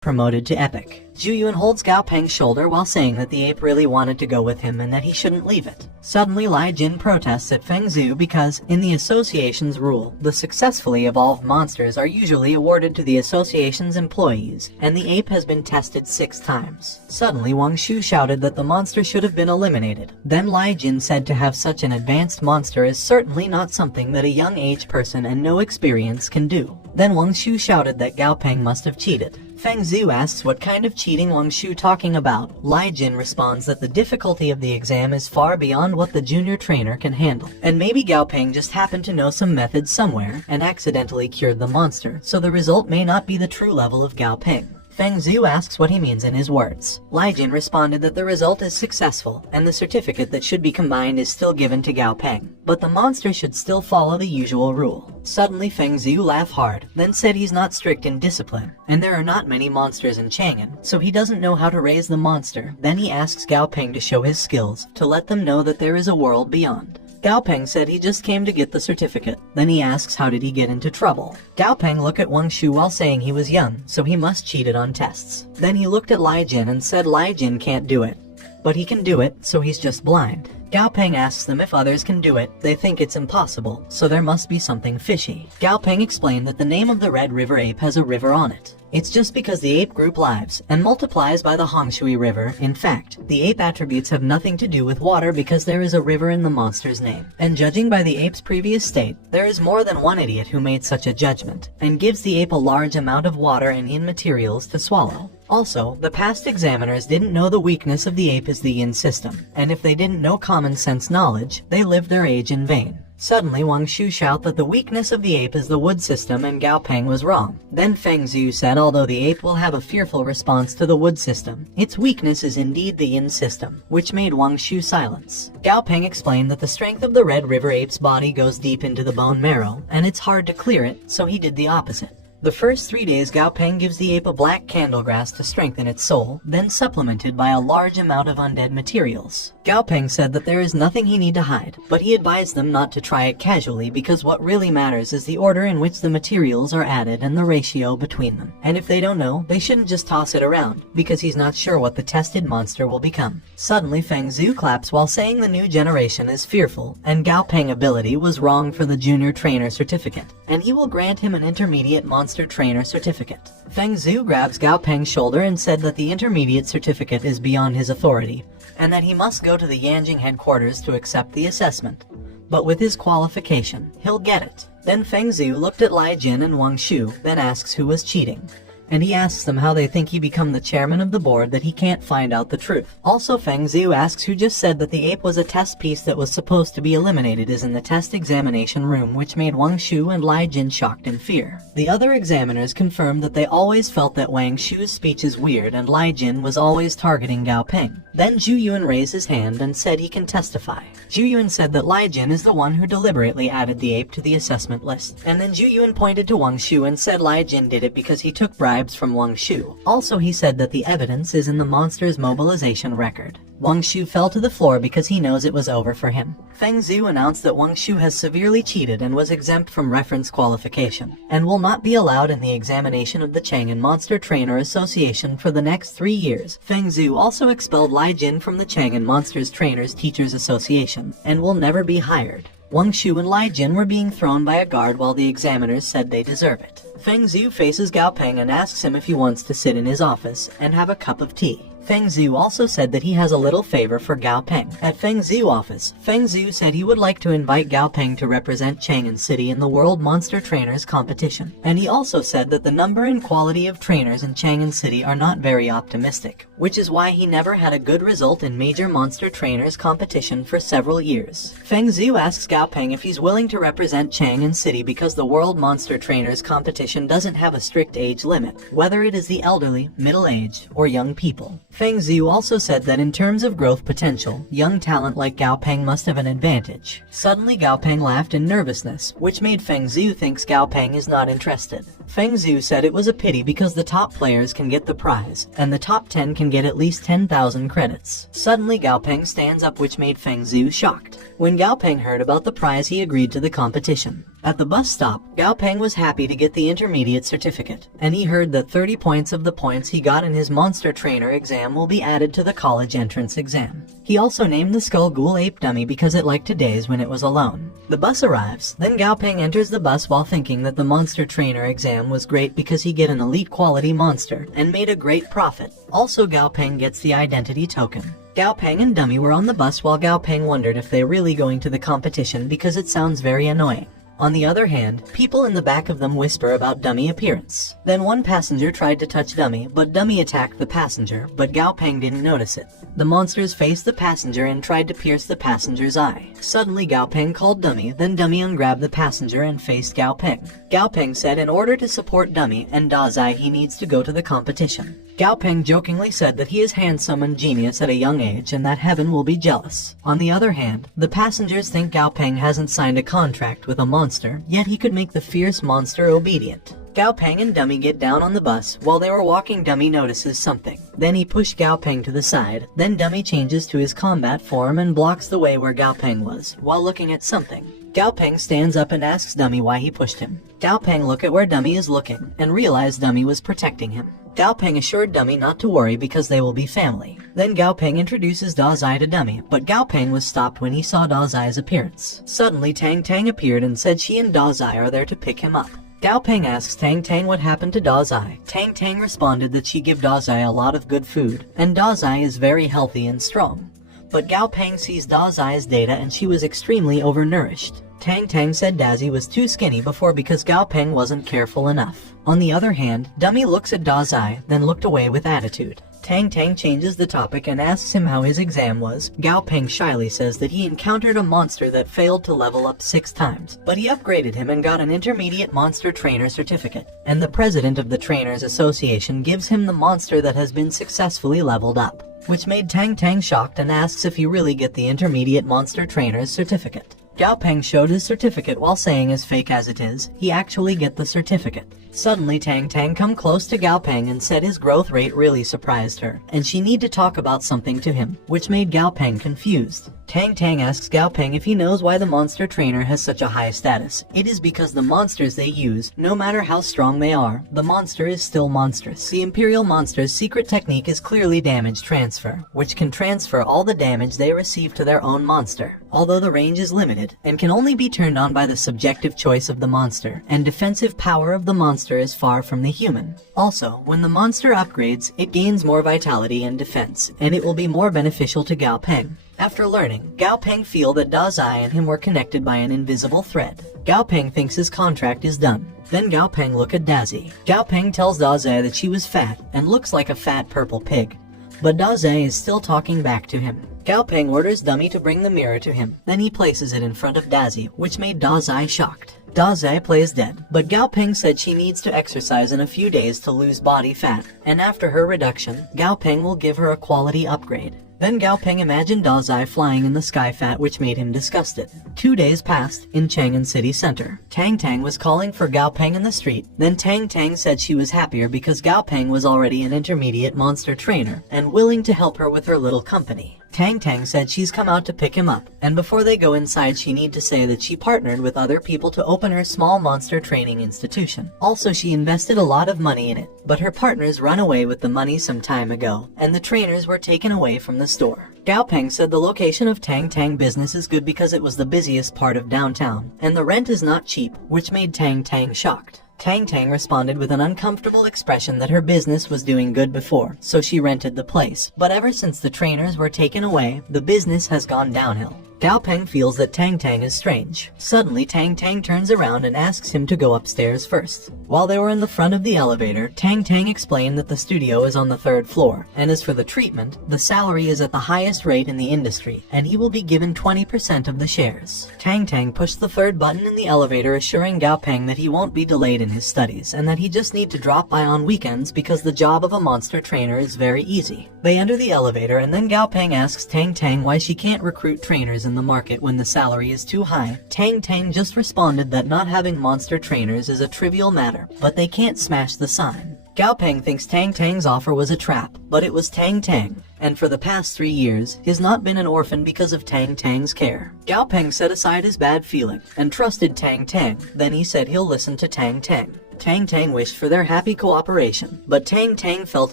promoted to epic. Zhu holds Gao Peng's shoulder while saying that the ape really wanted to go with him and that he shouldn't leave it. Suddenly Lai Jin protests at Feng Zhu because, in the association's rule, the successfully evolved monsters are usually awarded to the association's employees, and the ape has been tested 6 times. Suddenly Wang Shu shouted that the monster should have been eliminated. Then Lai Jin said to have such an advanced monster is certainly not something that a young age person and no experience can do. Then Wang Shu shouted that Gao Peng must have cheated. Feng Zhu asks what kind of cheating Wang Shu talking about. Lai Jin responds that the difficulty of the exam is far beyond what the junior trainer can handle, and maybe Gao Peng just happened to know some method somewhere and accidentally cured the monster, so the result may not be the true level of Gao Peng. Feng Zhu asks what he means in his words. Lai Jin responded that the result is successful, and the certificate that should be combined is still given to Gao Peng, but the monster should still follow the usual rule. Suddenly Feng Zhu laughed hard, then said he's not strict in discipline, and there are not many monsters in Chang'an, so he doesn't know how to raise the monster. Then he asks Gao Peng to show his skills, to let them know that there is a world beyond. Gao Peng said he just came to get the certificate. Then he asks how did he get into trouble. Gao Peng looked at Wang Shu while saying he was young, so he must cheated on tests. Then he looked at Lai Jin and said Lai Jin can't do it. But he can do it, so he's just blind. Gao Peng asks them if others can do it. They think it's impossible, so there must be something fishy. Gao Peng explained that the name of the Red River ape has a river on it. It's just because the ape group lives and multiplies by the Hongshui River. In fact, the ape attributes have nothing to do with water because there is a river in the monster's name. And judging by the ape's previous state, there is more than one idiot who made such a judgment, and gives the ape a large amount of water and yin materials to swallow. Also, the past examiners didn't know the weakness of the ape is the yin system, and if they didn't know common sense knowledge, they lived their age in vain. Suddenly Wang Shu shouted that the weakness of the ape is the wood system and Gao Peng was wrong. Then Feng Zhu said although the ape will have a fearful response to the wood system, its weakness is indeed the yin system, which made Wang Shu silence. Gao Peng explained that the strength of the Red River ape's body goes deep into the bone marrow, and it's hard to clear it, so he did the opposite. The first 3 days Gao Peng gives the ape a black candlegrass to strengthen its soul, then supplemented by a large amount of undead materials. Gao Peng said that there is nothing he need to hide, but he advised them not to try it casually because what really matters is the order in which the materials are added and the ratio between them. And if they don't know, they shouldn't just toss it around, because he's not sure what the tested monster will become. Suddenly Feng Zhu claps while saying the new generation is fearful, and Gao Peng ability was wrong for the junior trainer certificate, and he will grant him an intermediate monster trainer certificate. Feng Zhu grabs Gao Peng's shoulder and said that the intermediate certificate is beyond his authority, and that he must go to the Yanjing headquarters to accept the assessment. But with his qualification, he'll get it. Then Feng Zhu looked at Lai Jin and Wang Shu, then asks who was cheating. And he asks them how they think he become the chairman of the board that he can't find out the truth. Also Feng Zhu asks who just said that the ape was a test piece that was supposed to be eliminated is in the test examination room, which made Wang Shu and Lai Jin shocked in fear. The other examiners confirmed that they always felt that Wang Shu's speech is weird and Lai Jin was always targeting Gao Peng. Then Zhu Yuan raised his hand and said he can testify. Zhu Yuan said that Lai Jin is the one who deliberately added the ape to the assessment list. And then Zhu Yuan pointed to Wang Shu and said Lai Jin did it because he took bribes from Wang Shu. Also he said that the evidence is in the monster's mobilization record. Wang Shu fell to the floor because he knows it was over for him. Feng Zhu announced that Wang Shu has severely cheated and was exempt from reference qualification, and will not be allowed in the examination of the Chang'an Monster Trainer Association for the next 3 years. Feng Zhu also expelled Lai Jin from the Chang'an Monsters Trainers Teachers Association, and will never be hired. Wang Shu and Lai Jin were being thrown by a guard while the examiners said they deserve it. Feng Zhu faces Gao Peng and asks him if he wants to sit in his office and have a cup of tea. Feng Zhu also said that he has a little favor for Gao Peng. At Feng Zhu office, Feng Zhu said he would like to invite Gao Peng to represent Chang'an City in the World Monster Trainers competition. And he also said that the number and quality of trainers in Chang'an City are not very optimistic, which is why he never had a good result in major monster trainers competition for several years. Feng Zhu asks Gao Peng if he's willing to represent Chang'an City because the World Monster Trainers competition doesn't have a strict age limit, whether it is the elderly, middle-aged, or young people. Feng Zhu also said that in terms of growth potential, young talent like Gao Peng must have an advantage. Suddenly Gao Peng laughed in nervousness, which made Feng Zhu think Gao Peng is not interested. Feng Zhu said it was a pity because the top players can get the prize, and the top 10 can get at least 10,000 credits. Suddenly Gao Peng stands up, which made Feng Zhu shocked. When Gao Peng heard about the prize, he agreed to the competition. At the bus stop, Gao Peng was happy to get the intermediate certificate, and he heard that 30 points of the points he got in his monster trainer exam will be added to the college entrance exam. He also named the skull ghoul ape dummy because it liked to daze when it was alone. The bus arrives, then Gao Peng enters the bus while thinking that the monster trainer exam was great because he get an elite quality monster and made a great profit. Also, Gao Peng gets the identity token. Gao Peng and Dummy were on the bus while Gao Peng wondered if they really going to the competition because it sounds very annoying. On the other hand, people in the back of them whisper about Dummy appearance. Then one passenger tried to touch Dummy, but Dummy attacked the passenger, but Gao Peng didn't notice it. The monsters faced the passenger and tried to pierce the passenger's eye. Suddenly Gao Peng called Dummy, then Dummy ungrabbed the passenger and faced Gao Peng. Gao Peng said in order to support Dummy and Dazai he needs to go to the competition. Gao Peng jokingly said that he is handsome and genius at a young age and that heaven will be jealous. On the other hand, the passengers think Gao Peng hasn't signed a contract with a monster, yet he could make the fierce monster obedient. Gao Peng and Dummy get down on the bus. While they were walking, Dummy notices something. Then he pushed Gao Peng to the side. Then Dummy changes to his combat form and blocks the way where Gao Peng was, while looking at something. Gao Peng stands up and asks Dummy why he pushed him. Gao Peng look at where Dummy is looking, and realized Dummy was protecting him. Gao Peng assured Dummy not to worry because they will be family. Then Gao Peng introduces Dazai to Dummy, but Gao Peng was stopped when he saw Dazai's appearance. Suddenly Tang Tang appeared and said she and Dazai are there to pick him up. Gao Peng asks Tang Tang what happened to Dazai. Tang Tang responded that she give Dazai a lot of good food, and Dazai is very healthy and strong. But Gao Peng sees Dazai's data and she was extremely overnourished. Tang Tang said Dazai was too skinny before because Gao Peng wasn't careful enough. On the other hand, Dummy looks at Dazai, then looked away with attitude. Tang Tang changes the topic and asks him how his exam was. Gao Peng shyly says that he encountered a monster that failed to level up 6 times, but he upgraded him and got an intermediate monster trainer certificate. And the president of the Trainers Association gives him the monster that has been successfully leveled up, which made Tang Tang shocked and asks if he really get the intermediate monster trainer's certificate. Gao Peng showed his certificate while saying as fake as it is, he actually get the certificate. Suddenly Tang Tang come close to Gao Peng and said his growth rate really surprised her, and she need to talk about something to him, which made Gao Peng confused. Tang Tang asks Gao Peng if he knows why the monster trainer has such a high status. It is because the monsters they use, no matter how strong they are, the monster is still monstrous. The Imperial Monster's secret technique is clearly damage transfer, which can transfer all the damage they receive to their own monster. Although the range is limited, and can only be turned on by the subjective choice of the monster, and defensive power of the monster is far from the human. Also, when the monster upgrades, it gains more vitality and defense, and it will be more beneficial to Gao Peng. After learning, Gao Peng feel that Dazai and him were connected by an invisible thread. Gao Peng thinks his contract is done. Then Gao Peng look at Dazai. Gao Peng tells Dazai that she was fat and looks like a fat purple pig. But Dazai is still talking back to him. Gao Peng orders Dummy to bring the mirror to him. Then he places it in front of Dazai, which made Dazai shocked. Dazai plays dead, but Gao Peng said she needs to exercise in a few days to lose body fat, and after her reduction, Gao Peng will give her a quality upgrade. Then Gao Peng imagined Dazai flying in the sky fat, which made him disgusted. 2 days passed in Chang'an City Center. Tang Tang was calling for Gao Peng in the street. Then Tang Tang said she was happier because Gao Peng was already an intermediate monster trainer and willing to help her with her little company. Tang Tang said she's come out to pick him up, and before they go inside she need to say that she partnered with other people to open her small monster training institution. Also, she invested a lot of money in it, but her partners run away with the money some time ago, and the trainers were taken away from the store. Gao Peng said the location of Tang Tang business is good because it was the busiest part of downtown, and the rent is not cheap, which made Tang Tang shocked. Tang Tang responded with an uncomfortable expression that her business was doing good before, so she rented the place. But ever since the trainers were taken away, the business has gone downhill. Gao Peng feels that Tang Tang is strange. Suddenly, Tang Tang turns around and asks him to go upstairs first. While they were in the front of the elevator, Tang Tang explained that the studio is on the 3rd floor, and as for the treatment, the salary is at the highest rate in the industry, and he will be given 20% of the shares. Tang Tang pushed the 3rd button in the elevator, assuring Gao Peng that he won't be delayed in his studies, and that he just need to drop by on weekends because the job of a monster trainer is very easy. They enter the elevator, and then Gao Peng asks Tang Tang why she can't recruit trainers in the market when the salary is too high. Tang Tang just responded that not having monster trainers is a trivial matter, but they can't smash the sign. Gao Peng thinks Tang Tang's offer was a trap, but it was Tang Tang, and for the past 3 years, he's not been an orphan because of Tang Tang's care. Gao Peng set aside his bad feeling and trusted Tang Tang. Then he said he'll listen to Tang Tang. Tang Tang wished for their happy cooperation, but Tang Tang felt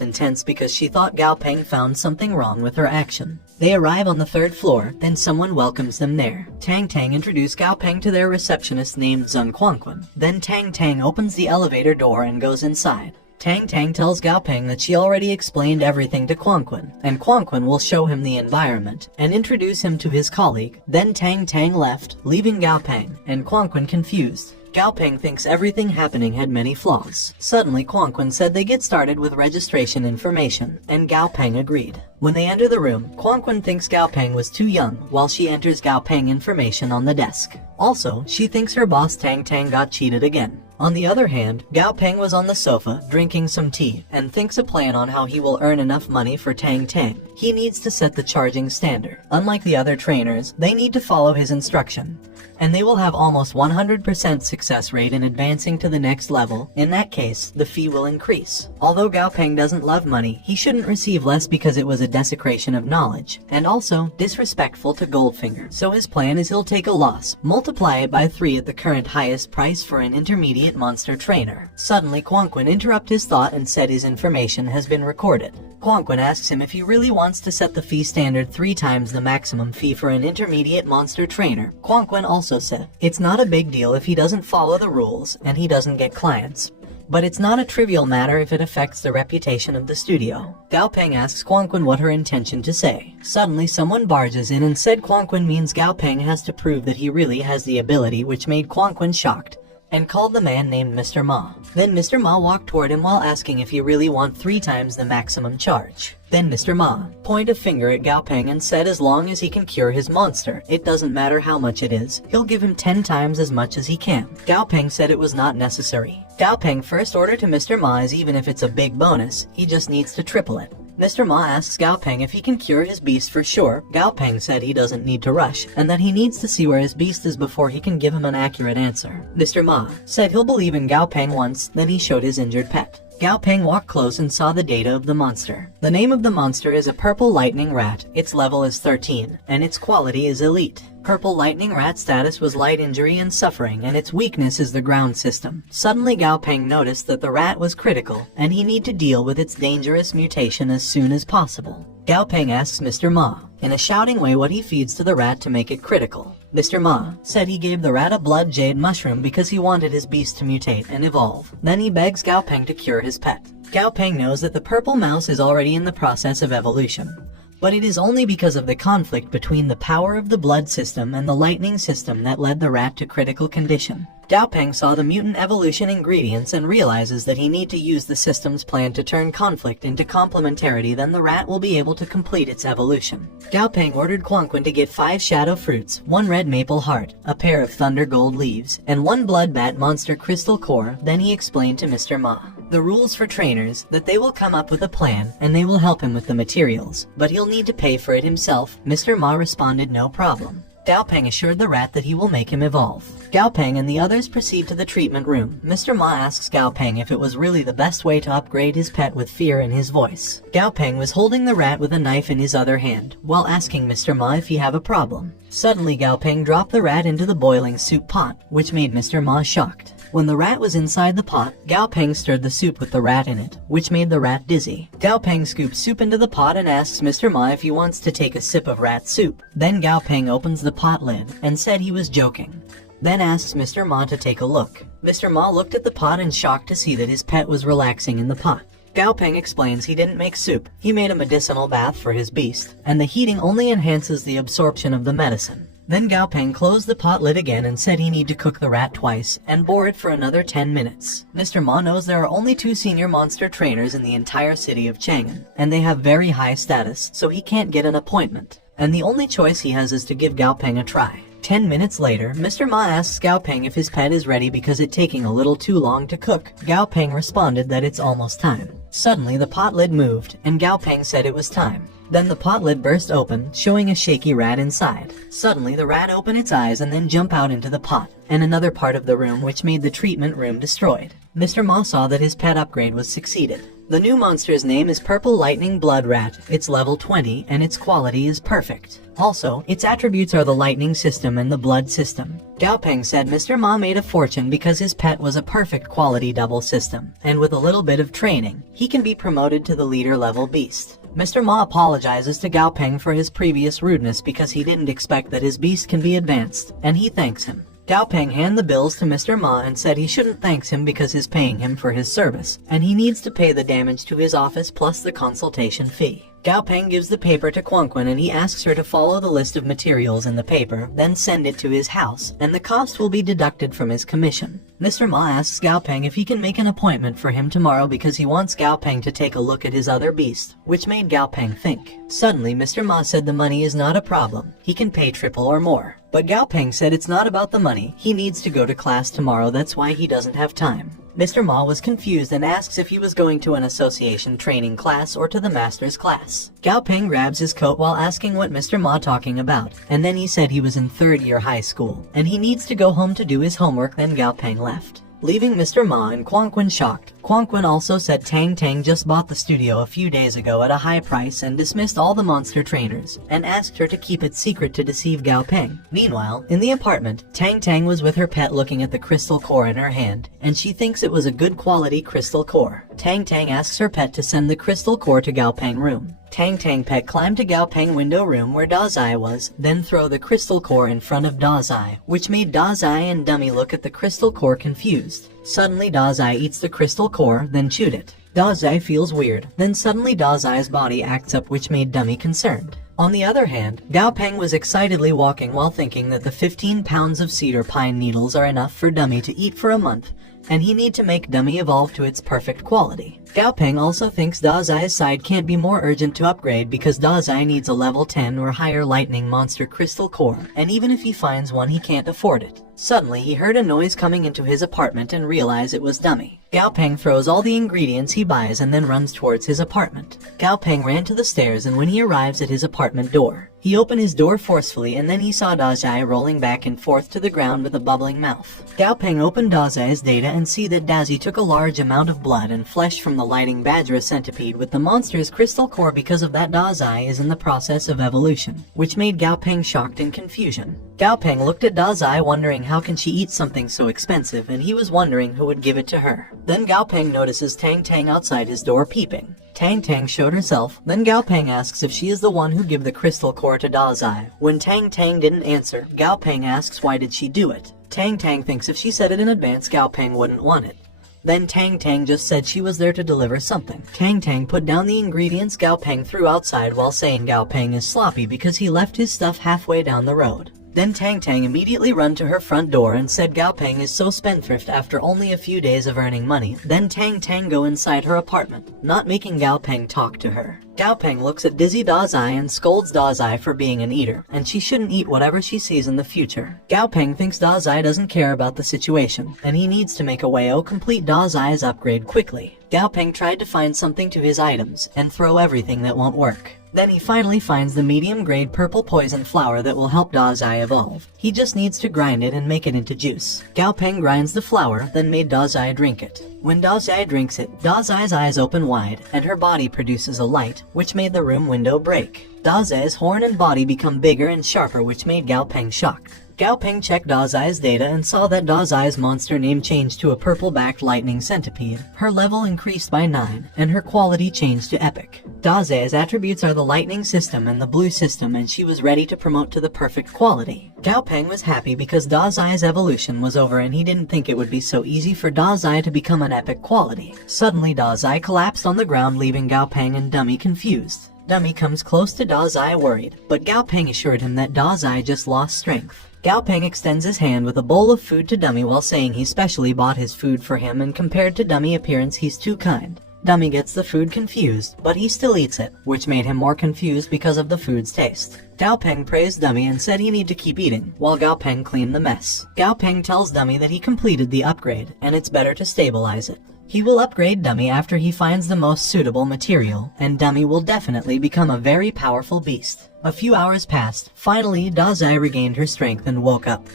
intense because she thought Gao Peng found something wrong with her action. They arrive on the 3rd floor, then someone welcomes them there. Tang Tang introduced Gao Peng to their receptionist named Zheng Quanquan. Then Tang Tang opens the elevator door and goes inside. Tang Tang tells Gao Peng that she already explained everything to Quanquan, and Quanquan will show him the environment and introduce him to his colleague. Then Tang Tang left, leaving Gao Peng, and Quanquan confused. Gao Peng thinks everything happening had many flaws. Suddenly, Quanquan said they get started with registration information, and Gao Peng agreed. When they enter the room, Quanquan thinks Gao Peng was too young, while she enters Gao Peng information on the desk. Also, she thinks her boss Tang Tang got cheated again. On the other hand, Gao Peng was on the sofa, drinking some tea, and thinks a plan on how he will earn enough money for Tang Tang. He needs to set the charging standard. Unlike the other trainers, they need to follow his instruction, and they will have almost 100% success rate in advancing to the next level. In that case, the fee will increase. Although Gao Peng doesn't love money, he shouldn't receive less because it was a desecration of knowledge, and also disrespectful to Goldfinger. So his plan is he'll take a loss, multiply it by 3 at the current highest price for an intermediate monster trainer. Suddenly, Quanquan interrupts his thought and said his information has been recorded. Quanquan asks him if he really wants to set the fee standard 3 times the maximum fee for an intermediate monster trainer. Quanquan also said it's not a big deal if he doesn't follow the rules and he doesn't get clients, but it's not a trivial matter if it affects the reputation of the studio. Gao Peng asks Quanquan what her intention to say. Suddenly someone barges in and said Quanquan means Gao Peng has to prove that he really has the ability, which made Quanquan shocked, and called the man named Mr. Ma. Then Mr. Ma walked toward him while asking if he really want 3 times the maximum charge. Then Mr. Ma pointed a finger at Gao Peng and said as long as he can cure his monster, it doesn't matter how much it is, he'll give him 10 times as much as he can. Gao Peng said it was not necessary. Gao Peng first order to Mr. Ma is even if it's a big bonus, he just needs to triple it. Mr. Ma asks Gao Peng if he can cure his beast for sure. Gao Peng said he doesn't need to rush, and that he needs to see where his beast is before he can give him an accurate answer. Mr. Ma said he'll believe in Gao Peng once, then he showed his injured pet. Gao Peng walked close and saw the data of the monster. The name of the monster is a purple lightning rat. Its level is 13, and its quality is elite. Purple lightning rat status was light injury and suffering, and its weakness is the ground system. Suddenly Gao Peng noticed that the rat was critical, and he need to deal with its dangerous mutation as soon as possible. Gao Peng asks Mr. Ma, in a shouting way, what he feeds to the rat to make it critical. Mr. Ma said he gave the rat a blood jade mushroom because he wanted his beast to mutate and evolve. Then he begs Gao Peng to cure his pet. Gao Peng knows that the purple mouse is already in the process of evolution, but it is only because of the conflict between the power of the blood system and the lightning system that led the rat to critical condition. Gao Peng saw the mutant evolution ingredients and realizes that he need to use the system's plan to turn conflict into complementarity, then the rat will be able to complete its evolution. Gao Peng ordered Quanquan to get 5 shadow fruits, 1 red maple heart, a pair of thunder gold leaves, and 1 blood bat monster crystal core. Then he explained to Mr. Ma the rules for trainers, that they will come up with a plan and they will help him with the materials, but he'll need to pay for it himself. Mr. Ma responded no problem. Gao Peng assured the rat that he will make him evolve. Gao Peng and the others proceed to the treatment room. Mr. Ma asks Gao Peng if it was really the best way to upgrade his pet with fear in his voice. Gao Peng was holding the rat with a knife in his other hand, while asking Mr. Ma if he have a problem. Suddenly Gao Peng dropped the rat into the boiling soup pot, which made Mr. Ma shocked. When the rat was inside the pot, Gao Peng stirred the soup with the rat in it, which made the rat dizzy. Gao Peng scoops soup into the pot and asks Mr. Ma if he wants to take a sip of rat soup. Then Gao Peng opens the pot lid and said he was joking. Then asks Mr. Ma to take a look. Mr. Ma looked at the pot and shocked to see that his pet was relaxing in the pot. Gao Peng explains he didn't make soup, he made a medicinal bath for his beast, and the heating only enhances the absorption of the medicine. Then Gao Peng closed the pot lid again and said he need to cook the rat twice and boil it for another 10 minutes. Mr. Ma knows there are only 2 senior monster trainers in the entire city of Chang'an, and they have very high status, so he can't get an appointment, and the only choice he has is to give Gao Peng a try. 10 minutes later, Mr. Ma asks Gao Peng if his pet is ready because it's taking a little too long to cook. Gao Peng responded that it's almost time. Suddenly the pot lid moved, and Gao Peng said it was time. Then the pot lid burst open, showing a shaky rat inside. Suddenly the rat opened its eyes and then jumped out into the pot and another part of the room, which made the treatment room destroyed. Mr. Ma saw that his pet upgrade was succeeded. The new monster's name is Purple Lightning Blood Rat. It's level 20 and its quality is perfect. Also, its attributes are the lightning system and the blood system. Gao Peng said Mr. Ma made a fortune because his pet was a perfect quality double system, and with a little bit of training, he can be promoted to the leader level beast. Mr. Ma apologizes to Gao Peng for his previous rudeness because he didn't expect that his beast can be advanced, and he thanks him. Gao Peng handed the bills to Mr. Ma and said he shouldn't thank him because he's paying him for his service, and he needs to pay the damage to his office plus the consultation fee. Gao Peng gives the paper to Quanquan and he asks her to follow the list of materials in the paper, then send it to his house, and the cost will be deducted from his commission. Mr. Ma asks Gao Peng if he can make an appointment for him tomorrow because he wants Gao Peng to take a look at his other beast, which made Gao Peng think. Suddenly, Mr. Ma said the money is not a problem, he can pay triple or more. But Gao Peng said it's not about the money, he needs to go to class tomorrow, that's why he doesn't have time. Mr. Ma was confused and asks if he was going to an association training class or to the master's class. Gao Peng grabs his coat while asking what Mr. Ma talking about, and then he said he was in 3rd year high school, and he needs to go home to do his homework. Then Gao Peng left, leaving Mr. Ma and Quanquan shocked. Quanquan also said Tang Tang just bought the studio a few days ago at a high price and dismissed all the monster trainers, and asked her to keep it secret to deceive Gao Peng. Meanwhile, in the apartment, Tang Tang was with her pet looking at the crystal core in her hand, and she thinks it was a good quality crystal core. Tang Tang asks her pet to send the crystal core to Gao Peng room. Tang Tang pet climbed to Gao Peng window room where Dazai was, then throw the crystal core in front of Dazai, which made Dazai and Dummy look at the crystal core confused. Suddenly Dazai eats the crystal core, then chewed it. Dazai feels weird, then suddenly Dazai's body acts up, which made Dummy concerned. On the other hand, Gao Peng was excitedly walking while thinking that the 15 pounds of cedar pine needles are enough for Dummy to eat for a month, and he need to make Dummy evolve to its perfect quality. Gao Peng also thinks Dazai's side can't be more urgent to upgrade because Dazai needs a level 10 or higher lightning monster crystal core, and even if he finds one he can't afford it. Suddenly he heard a noise coming into his apartment and realized it was Dummy. Gao Peng throws all the ingredients he buys and then runs towards his apartment. Gao Peng ran to the stairs, and when he arrives at his apartment door, he opened his door forcefully and then he saw Dazai rolling back and forth to the ground with a bubbling mouth. Gao Peng opened Dazai's data and see that Dazi took a large amount of blood and flesh from the Lighting Badger centipede with the monster's crystal core. Because of that, Dazai is in the process of evolution, which made Gao Peng shocked and confusion. Gao Peng looked at Dazai wondering how can she eat something so expensive, and he was wondering who would give it to her. Then Gao Peng notices Tang Tang outside his door peeping. Tang Tang showed herself, then Gao Peng asks if she is the one who gave the crystal core to Dazai. When Tang Tang didn't answer, Gao Peng asks why did she do it. Tang Tang thinks if she said it in advance, Gao Peng wouldn't want it. Then Tang Tang just said she was there to deliver something. Tang Tang put down the ingredients Gao Peng threw outside while saying Gao Peng is sloppy because he left his stuff halfway down the road. Then Tang Tang immediately run to her front door and said Gao Peng is so spendthrift after only a few days of earning money. Then Tang Tang go inside her apartment, not making Gao Peng talk to her. Gao Peng looks at dizzy Dazai and scolds Dazai for being an eater, and she shouldn't eat whatever she sees in the future. Gao Peng thinks Dazai doesn't care about the situation, and he needs to make a way to complete Dazai's upgrade quickly. Gao Peng tried to find something to his items, and throw everything that won't work. Then he finally finds the medium-grade purple poison flower that will help Dazai evolve. He just needs to grind it and make it into juice. Gao Peng grinds the flower, then made Dazai drink it. When Dazai drinks it, Dazai's eyes open wide, and her body produces a light, which made the room window break. Dazai's horn and body become bigger and sharper, which made Gao Peng shocked. Gao Peng checked Dazai's data and saw that Dazai's monster name changed to a purple-backed lightning centipede. Her level increased by 9, and her quality changed to epic. Dazai's attributes are the lightning system and the blue system, and she was ready to promote to the perfect quality. Gao Peng was happy because Dazai's evolution was over, and he didn't think it would be so easy for Dazai to become an epic quality. Suddenly Dazai collapsed on the ground, leaving Gao Peng and Dummy confused. Dummy comes close to Dazai worried, but Gao Peng assured him that Dazai just lost strength. Gao Peng extends his hand with a bowl of food to Dummy while saying he specially bought his food for him, and compared to Dummy appearance he's too kind. Dummy gets the food confused, but he still eats it, which made him more confused because of the food's taste. Gao Peng praised Dummy and said he need to keep eating, while Gao Peng cleaned the mess. Gao Peng tells Dummy that he completed the upgrade, and it's better to stabilize it. He will upgrade Dummy after he finds the most suitable material, and Dummy will definitely become a very powerful beast. A few hours passed. Finally, Dazai regained her strength and woke up.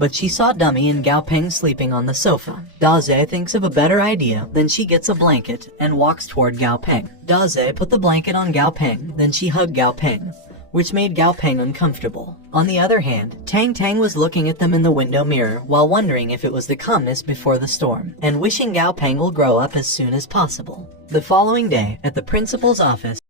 but she saw Dummy and Gao Peng sleeping on the sofa. Daze thinks of a better idea, then she gets a blanket and walks toward Gao Peng. Daze put the blanket on Gao Peng, then she hugged Gao Peng, which made Gao Peng uncomfortable. On the other hand, Tang Tang was looking at them in the window mirror while wondering if it was the calmness before the storm, and wishing Gao Peng will grow up as soon as possible. The following day, at the principal's office,